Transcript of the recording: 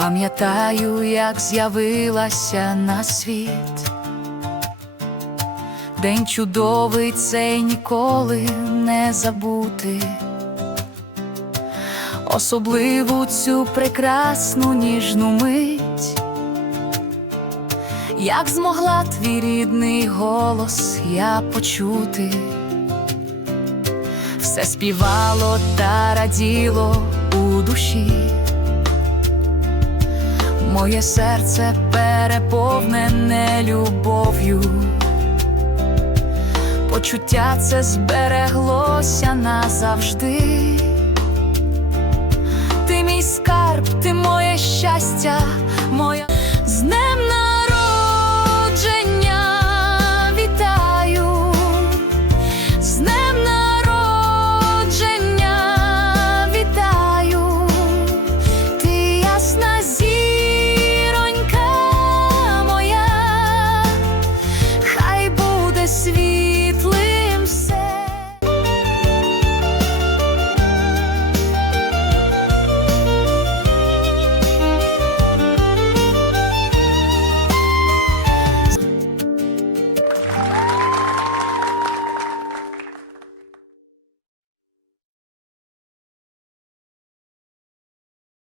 Пам'ятаю, як з'явилася на світ. День чудовий цей ніколи не забути. Особливу цю прекрасну ніжну мить, як змогла твій рідний голос я почути, все співало та раділо у душі. Моє серце переповнене любов'ю, почуття це збереглося назавжди. Ти мій скарб, ти моє щастя, моя.